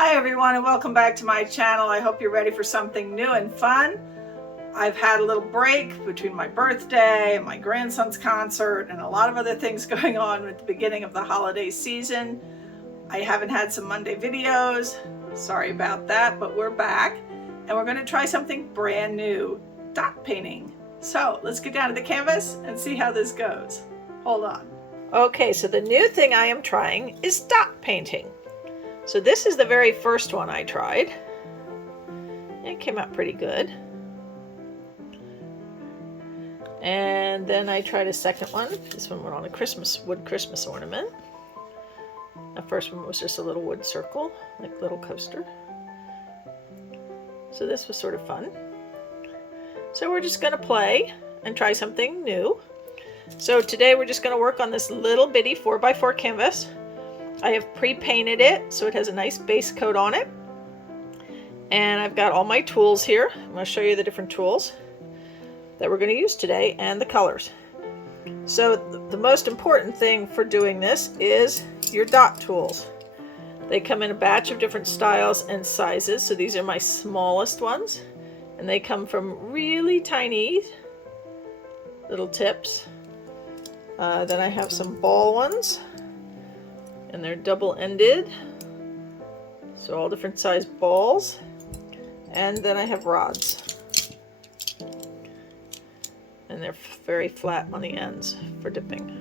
Hi everyone and welcome back to my channel. I hope you're ready for something new and fun. I've had a little break between my birthday and my grandson's concert and a lot of other things going on at the beginning of the holiday season. I haven't had some Monday videos. Sorry about that, but we're back and we're going to try something brand new, dot painting. So let's get down to the canvas and see how this goes. Hold on. Okay, so the new thing I am trying is dot painting. So this is the very first one I tried. It came out pretty good. And then I tried a second one. This one went on a wood Christmas ornament. The first one was just a little wood circle, like a little coaster. So this was sort of fun. So we're just gonna play and try something new. So today we're just gonna work on this little bitty 4x4 canvas. I have pre-painted it, so it has a nice base coat on it. And I've got all my tools here. I'm going to show you the different tools that we're going to use today and the colors. So the most important thing for doing this is your dot tools. They come in a batch of different styles and sizes. So these are my smallest ones. And they come from really tiny little tips. Then I have some ball ones. And they're double-ended, so all different size balls. And then I have rods, and they're very flat on the ends for dipping.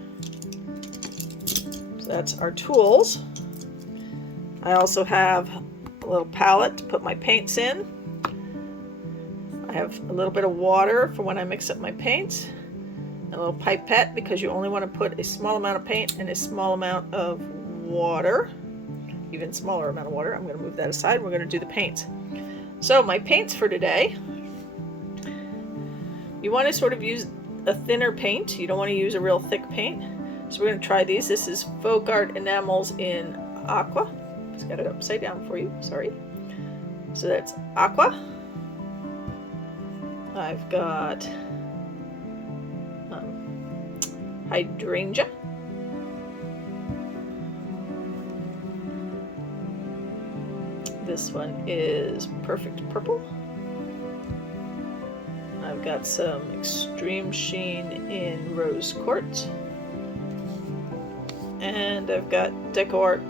So that's our tools. I also have a little palette to put my paints in. I have a little bit of water for when I mix up my paints. A little pipette because you only want to put a small amount of paint and a small amount of water, even smaller amount of water. I'm going to move that aside. We're going to do the paints. So my paints for today, you want to sort of use a thinner paint. You don't want to use a real thick paint. So we're going to try these. This is Folk Art Enamels in Aqua. Just got it upside down for you. Sorry. So that's Aqua. I've got Hydrangea. This one is Perfect Purple. I've got some Extreme Sheen in Rose Quartz. And I've got Deco Art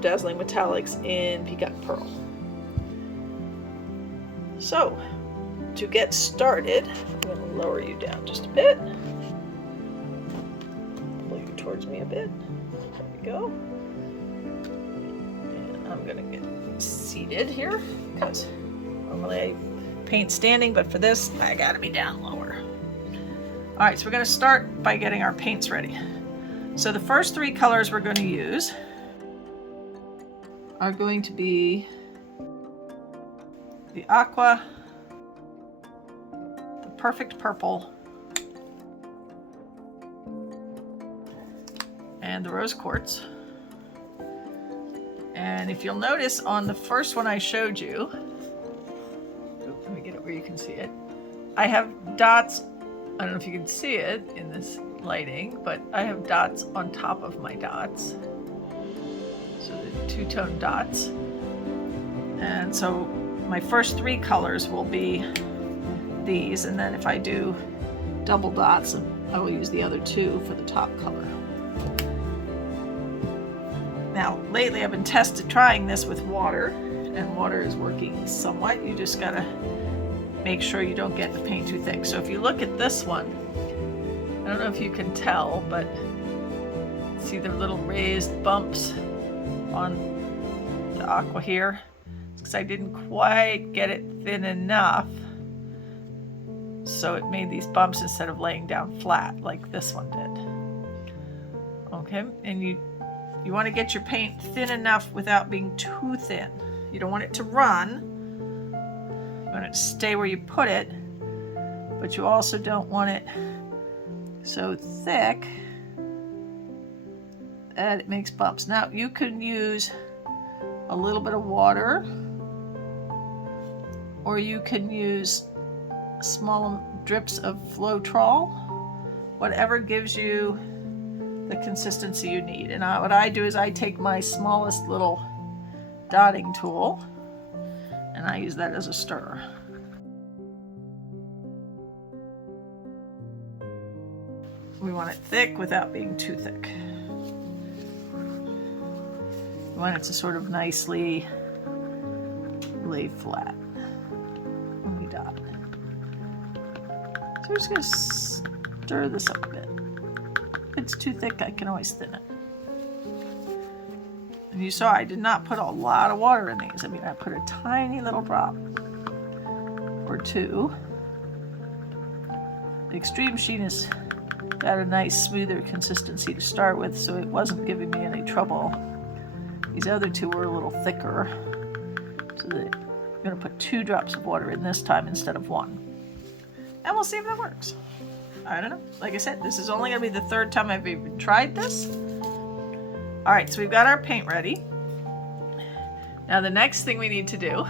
Dazzling Metallics in Peacock Pearl. So, to get started, I'm going to lower you down just a bit. Pull you towards me a bit. There we go. And I'm going to get seated here because normally I paint standing, but for this I gotta be down lower. Alright, so we're going to start by getting our paints ready. So the first three colors we're going to use are going to be the Aqua, the Perfect Purple, and the Rose Quartz. And if you'll notice on the first one I showed you, let me get it where you can see it. I have dots, I don't know if you can see it in this lighting, but I have dots on top of my dots. So the two-tone dots. And so my first three colors will be these, and then if I do double dots, I will use the other two for the top color. Now, lately I've been trying this with water, and water is working somewhat. You just gotta make sure you don't get the paint too thick. So if you look at this one, I don't know if you can tell, but see the little raised bumps on the Aqua here? It's because I didn't quite get it thin enough, so it made these bumps instead of laying down flat like this one did. Okay, and you want to get your paint thin enough without being too thin. You don't want it to run. You want it to stay where you put it, but you also don't want it so thick that it makes bumps. Now you can use a little bit of water, or you can use small drips of Floetrol, whatever gives you the consistency you need. And what I do is I take my smallest little dotting tool, and I use that as a stirrer. We want it thick without being too thick. We want it to sort of nicely lay flat when we dot. So we're just going to stir this up a bit. If it's too thick, I can always thin it. And you saw I did not put a lot of water in these. I mean, I put a tiny little drop or two. The extreme Sheen has got a nice smoother consistency to start with, so it wasn't giving me any trouble. These other two were a little thicker, so that I'm going to put 2 drops of water in this time instead of 1. And we'll see if that works. I don't know. Like I said, this is only going to be the 3rd time I've even tried this. Alright, so we've got our paint ready. Now the next thing we need to do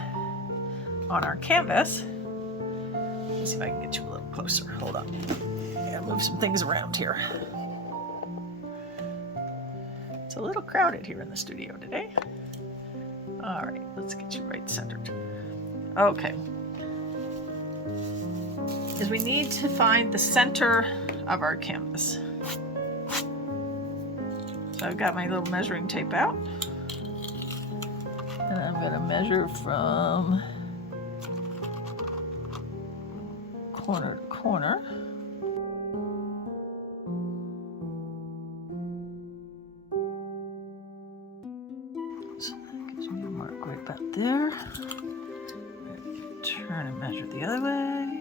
on our canvas, let me see if I can get you a little closer. Hold on. I gotta move some things around here. It's a little crowded here in the studio today. Alright, let's get you right centered. Okay. Is we need to find the center of our canvas. So I've got my little measuring tape out. And I'm going to measure from corner to corner. So that gives me a mark right about there. Turn and measure the other way.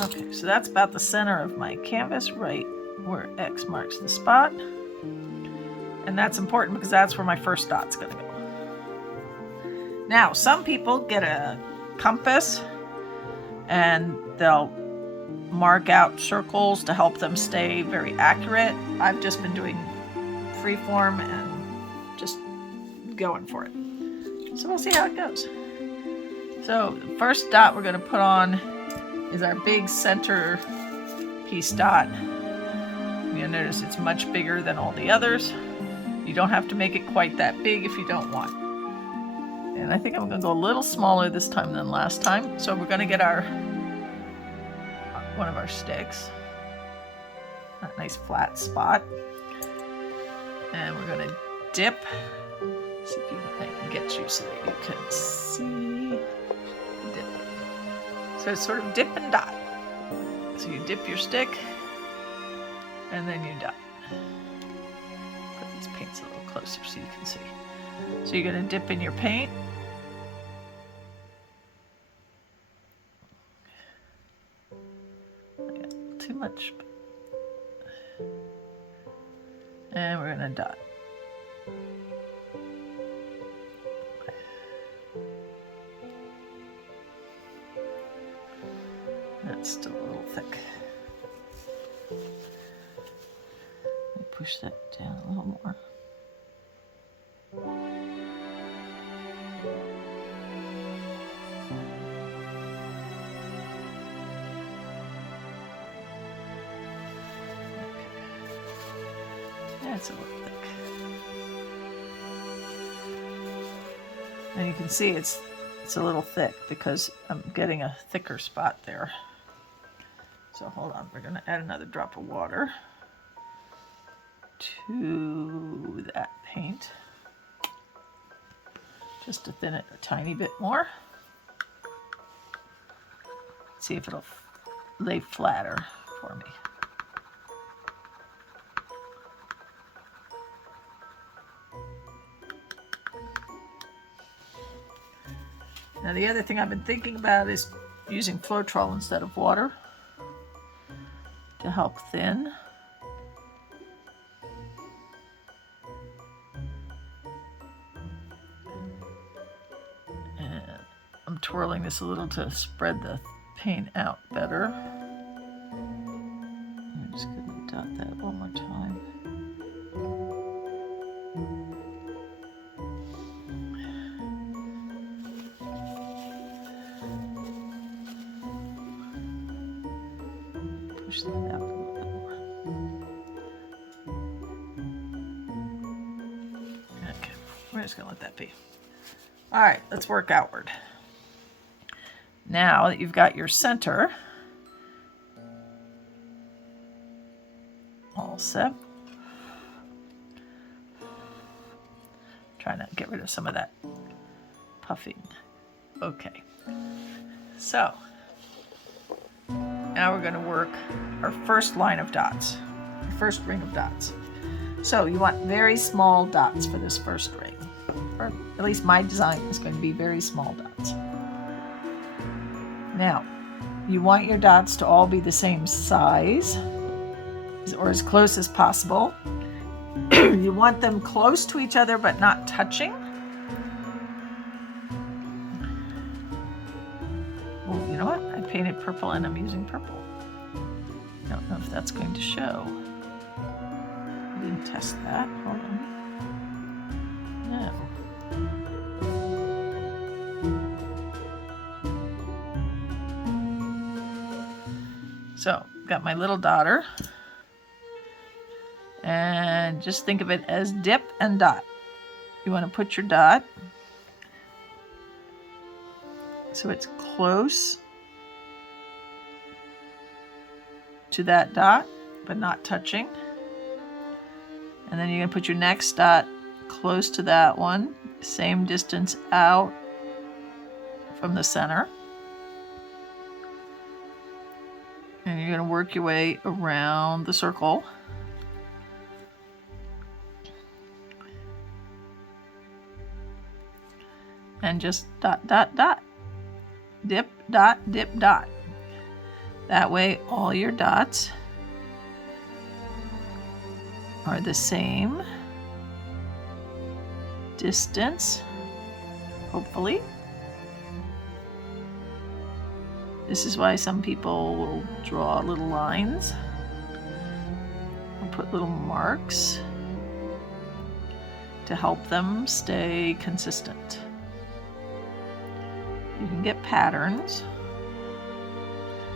Okay, so that's about the center of my canvas, right where X marks the spot. And that's important because that's where my first dot's going to go. Now, some people get a compass and they'll mark out circles to help them stay very accurate. I've just been doing freeform and just going for it. So we'll see how it goes. So the first dot we're going to put on is our big center piece dot. You'll notice it's much bigger than all the others. You don't have to make it quite that big if you don't want. And I think I'm going to go a little smaller this time than last time. So we're going to get our one of our sticks, a nice flat spot, and we're going to dip. See if I can get you so that you can see. Dip. So it's sort of dip and dot. So you dip your stick, and then you dot. Put these paints a little closer so you can see. So you're going to dip in your paint. Too much. And we're going to dot. That's still a little thick. Push that down a little more. That's a little thick. And you can see it's a little thick because I'm getting a thicker spot there. So hold on, we're going to add another drop of water to that paint just to thin it a tiny bit more. See if it'll lay flatter for me. Now the other thing I've been thinking about is using Floetrol instead of water to help thin. And I'm twirling this a little to spread the paint out better. I'm just going to dot that one more time. push that out a little bit more. Okay, we're just gonna let that be. All right, let's work outward. Now that you've got your center all set, trying to get rid of some of that puffing. Okay, so now we're going to work our first line of dots, our first ring of dots. So you want very small dots for this first ring, or at least my design is going to be very small dots. Now, you want your dots to all be the same size, or as close as possible. You want them close to each other but not touching. Oh, you know what? I painted purple and I'm using purple. I don't know if that's going to show. I didn't test that. Hold on. No. So, got my little daughter. And just think of it as dip and dot. You want to put your dot so it's close to that dot, but not touching. And then you're going to put your next dot close to that one, same distance out from the center. And you're going to work your way around the circle. And just dot, dot, dot. Dip, dot, dip, dot. That way all your dots are the same distance, hopefully. This is why some people will draw little lines or put little marks to help them stay consistent. You can get patterns.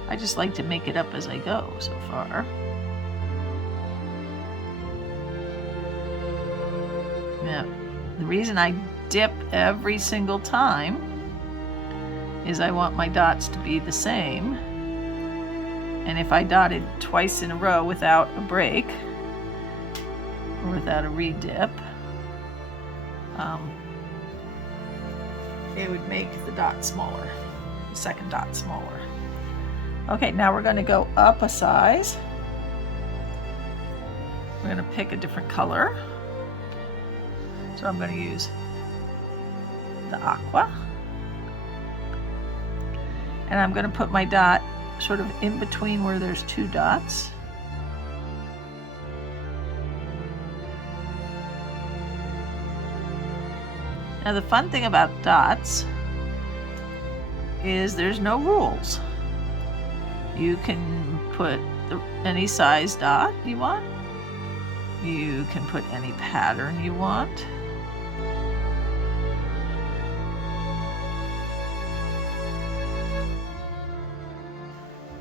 I just like to make it up as I go so far. Yeah, the reason I dip every single time is I want my dots to be the same. And if I dotted twice in a row without a break, or without a re-dip, it would make the dot smaller, the second dot smaller. Okay, now we're going to go up a size. We're going to pick a different color. So I'm going to use the Aqua. And I'm going to put my dot sort of in between where there's two dots. Now the fun thing about dots is there's no rules. You can put any size dot you want. You can put any pattern you want.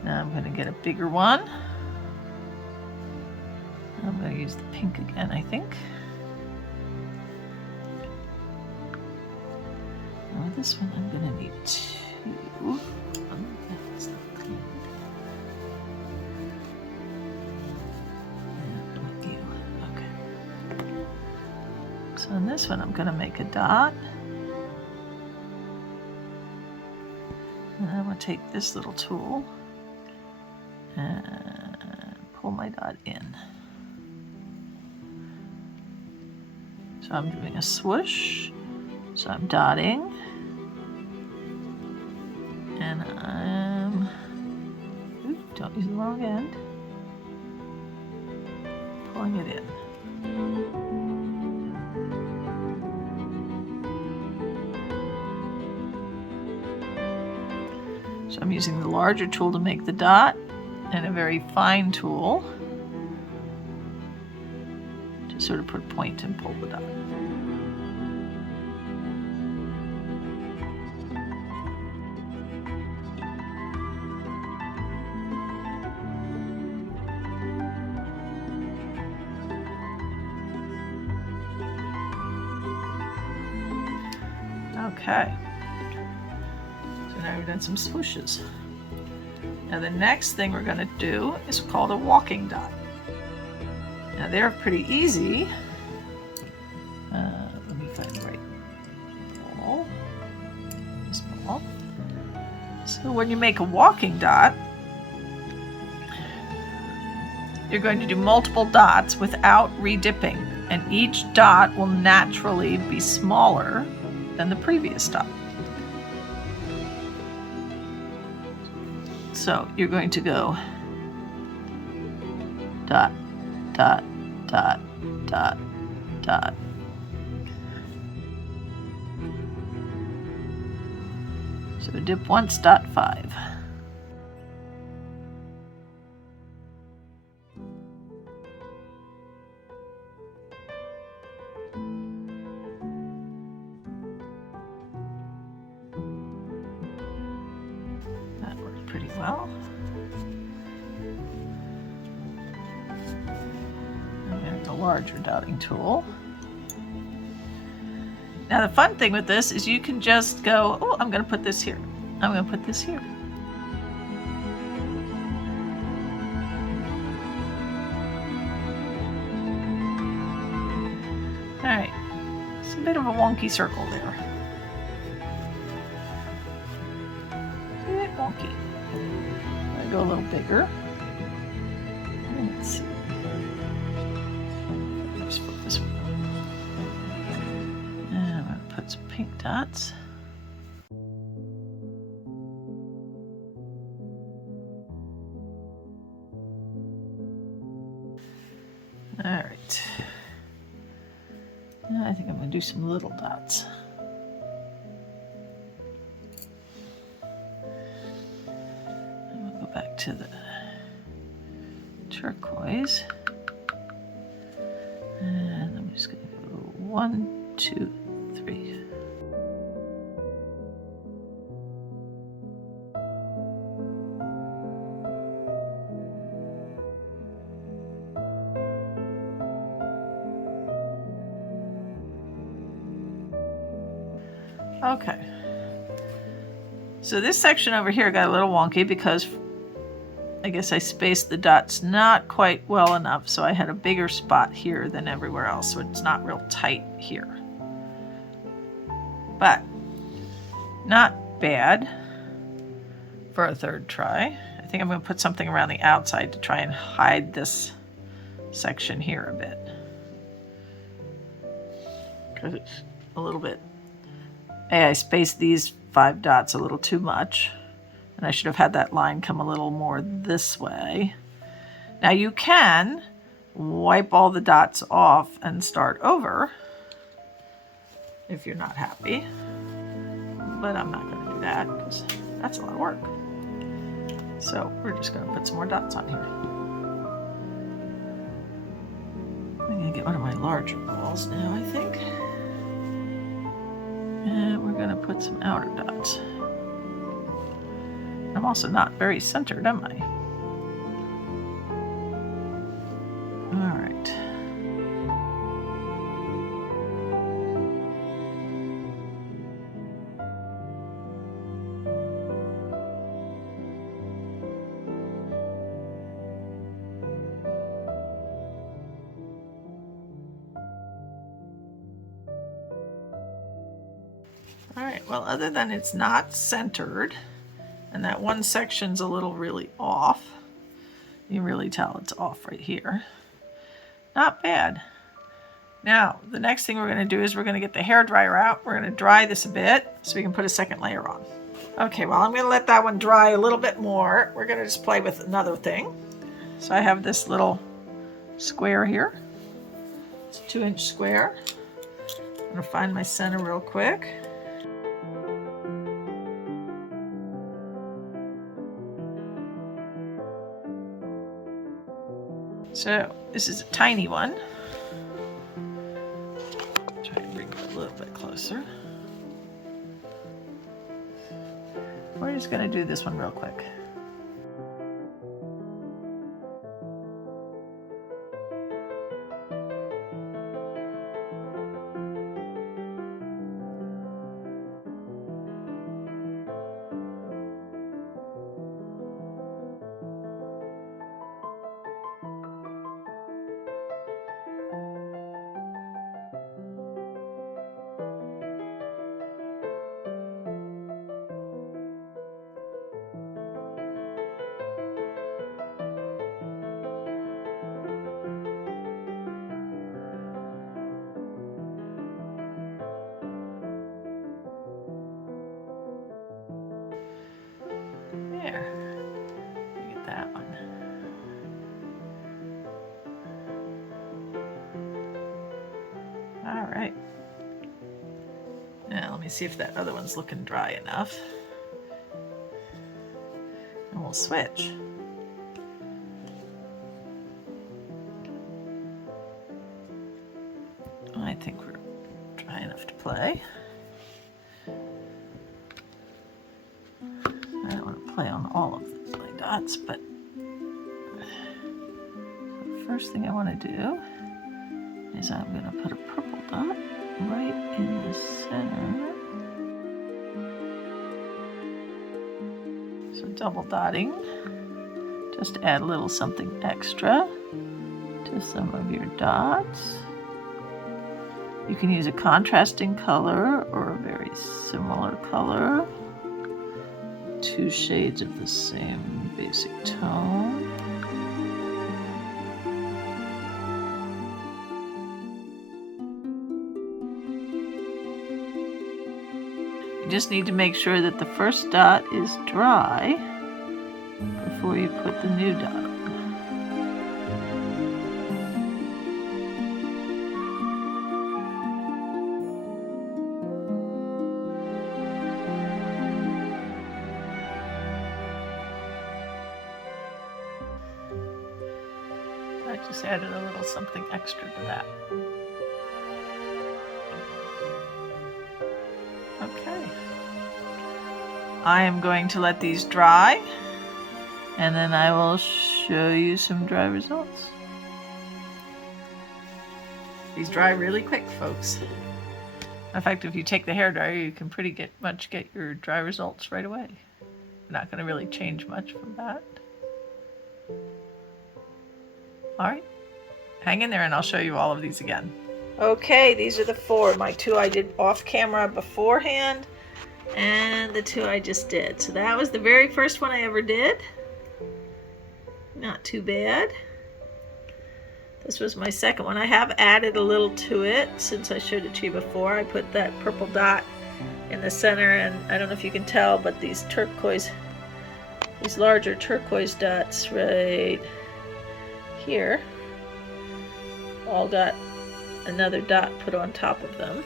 Now I'm going to get a bigger one. I'm going to use the pink again, I think. Now this one I'm going to need two. That's not clean. Okay. So on this one I'm going to make a dot. And I'm going to take this little tool and pull my dot in. So I'm doing a swoosh. So I'm dotting. And I'm, don't use the wrong end, pulling it in. So I'm using the larger tool to make the dot and a very fine tool to sort of put a point and pull the dot. Okay. So now we've done some swooshes. Now the next thing we're going to do is called a walking dot. Now they're pretty easy. Let me find the right ball. This ball. So when you make a walking dot, you're going to do multiple dots without redipping, and each dot will naturally be smaller than the previous dot. So you're going to go dot, dot, dot, dot, dot. So dip once, dot 5. That worked pretty well. And there's a larger dotting tool. Now the fun thing with this is you can just go, oh, I'm going to put this here. I'm going to put this here. All right, it's a bit of a wonky circle there. A bit wonky. I'm going to go a little bigger. Let's see. Let's put this one. And I'm going to put some pink dots. All right. I think I'm going to do some little dots. And we'll go back to the turquoise. And I'm just going to go 1, 2, 3. Okay, so this section over here got a little wonky because I guess I spaced the dots not quite well enough, so I had a bigger spot here than everywhere else, so it's not real tight here. But not bad for a third try. I think I'm going to put something around the outside to try and hide this section here a bit, because it's a little bit. I spaced these 5 dots a little too much, and I should have had that line come a little more this way. Now you can wipe all the dots off and start over if you're not happy, but I'm not going to do that because that's a lot of work. So we're just going to put some more dots on here. I'm going to get one of my larger balls now, I think. And we're going to put some outer dots. I'm also not very centered, am I? All right. All right, well, other than it's not centered and that one section's a little really off, you really tell it's off right here. Not bad. Now, the next thing we're going to do is we're going to get the hairdryer out. We're going to dry this a bit so we can put a second layer on. Okay, well, I'm going to let that one dry a little bit more. We're going to just play with another thing. So I have this little square here. It's a 2-inch square. I'm going to find my center real quick. So this is a tiny one. Try to bring it a little bit closer. We're just going to do this one real quick. right. Now let me see if that other one's looking dry enough. And we'll switch. I think we're dry enough to play. I don't want to play on all of my dots, but the first thing I want to do is I'm going to put a purple dot right in the center. So double dotting, just add a little something extra to some of your dots. You can use a contrasting color or a very similar color. 2 shades of the same basic tone. You just need to make sure that the first dot is dry before you put the new dot on. I just added a little something extra to that. Okay. I am going to let these dry, and then I will show you some dry results. These dry really quick, folks. In fact, if you take the hairdryer, you can pretty much get your dry results right away. Not going to really change much from that. All right, hang in there and I'll show you all of these again. Okay, these are the 4. My 2 I did off camera beforehand, and the 2 I just did. So that was the very first one I ever did. Not too bad. This was my second one. I have added a little to it since I showed it to you before. I put that purple dot in the center, and I don't know if you can tell, but these larger turquoise dots right here all got another dot put on top of them.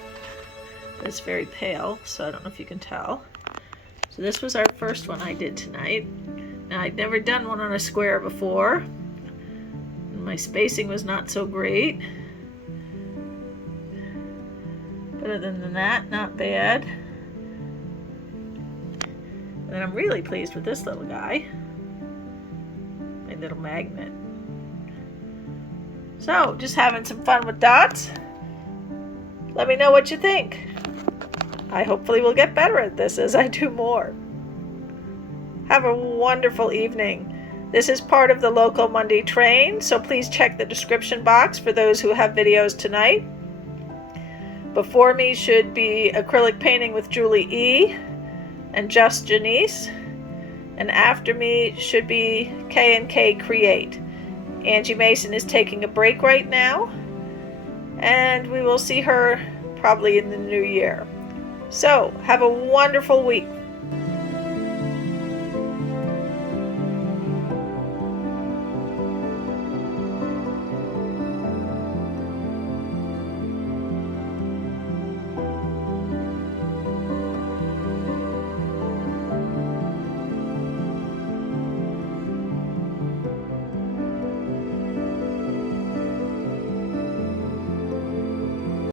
It's very pale, so I don't know if you can tell. So this was our first one I did tonight. Now, I'd never done one on a square before. My spacing was not so great. But other than that, not bad. And then I'm really pleased with this little guy. My little magnet. So, just having some fun with dots. Let me know what you think. I hopefully will get better at this as I do more. Have a wonderful evening. This is part of the local Monday train, so please check the description box for those who have videos tonight. Before me should be acrylic painting with Julie E. and Just Janice. And after me should be K&K Create. Angie Mason is taking a break right now, and we will see her probably in the new year. So, have a wonderful week.